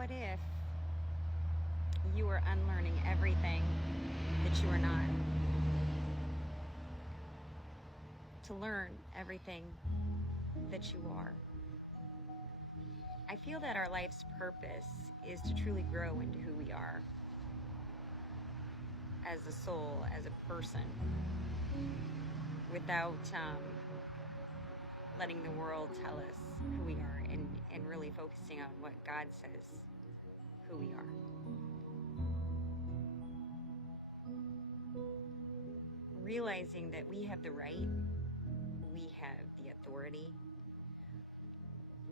what if you were unlearning everything that you are not to learn everything that you are? I feel that our life's purpose is to truly grow into who we are as a soul, as a person, without letting the world tell us who we are, and really focusing on what God says who we are. Realizing that we have the right, we have the authority,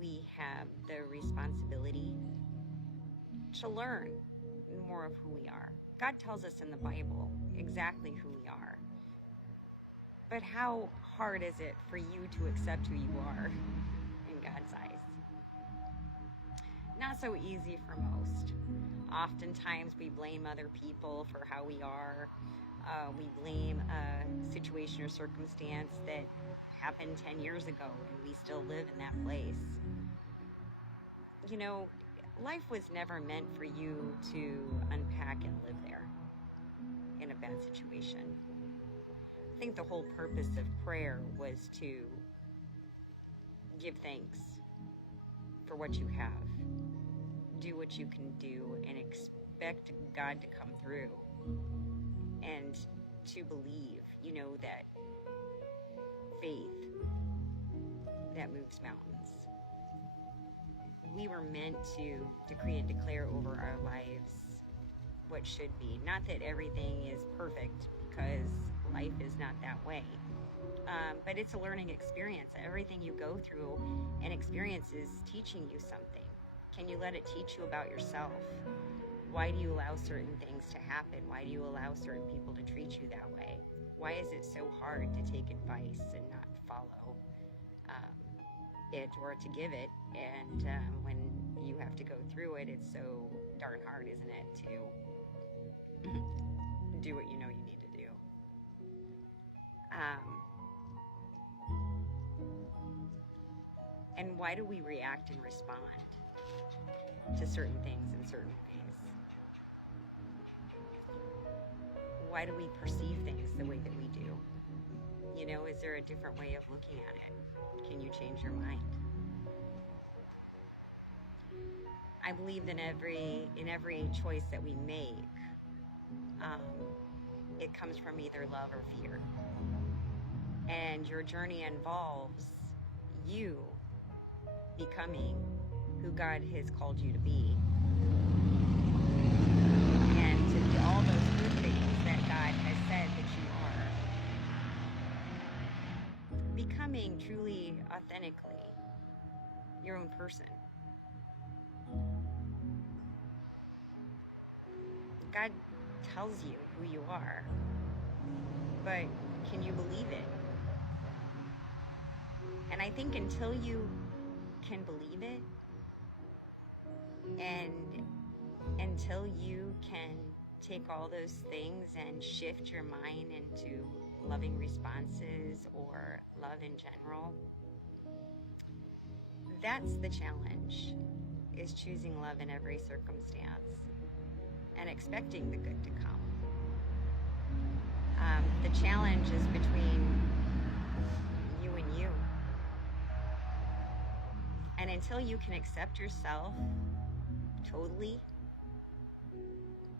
we have the responsibility to learn more of who we are. God tells us in the Bible exactly who we are. But how hard is it for you to accept who you are in God's eyes? Not so easy for most. Oftentimes we blame other people for how we are. We blame a situation or circumstance that happened 10 years ago, and we still live in that place. You know, life was never meant for you to unpack and live there in a bad situation. I think the whole purpose of prayer was to give thanks for what you have, do what you can do, and expect God to come through, and to believe, that faith that moves mountains. We were meant to decree and declare over our lives what should be. Not that everything is perfect, because life is not that way. But it's a learning experience. Everything you go through and experience is teaching you something. Can you let it teach you about yourself? Why do you allow certain things to happen? Why do you allow certain people to treat you that way? Why is it so hard to take advice and not follow it, or to give it? And when you have to go through it, it's so darn hard, isn't it, to do what you know you need to do. And why do we react and respond to certain things in certain ways? Why do we perceive things the way that we do? Is there a different way of looking at it? Can you change your mind? I believe in every choice that we make, it comes from either love or fear. And your journey involves you becoming who God has called you to be, and to be all those good things that God has said that you are. Becoming truly, authentically your own person. God tells you who you are, but can you believe it? And I think until you can believe it, and until you can take all those things and shift your mind into loving responses or love in general, that's the challenge, is choosing love in every circumstance and expecting the good to come. The challenge is between you and you. And until you can accept yourself totally,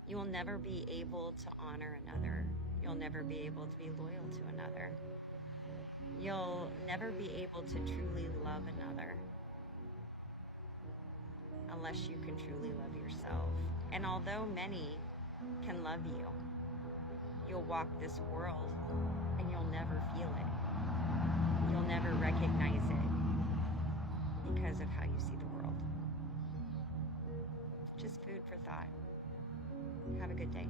you will never be able to honor another. You'll never be able to be loyal to another. You'll never be able to truly love another unless you can truly love yourself. And although many can love you, you'll walk this world and you'll never feel it. You'll never recognize it because of how you see the world. Just food for thought. Have a good day.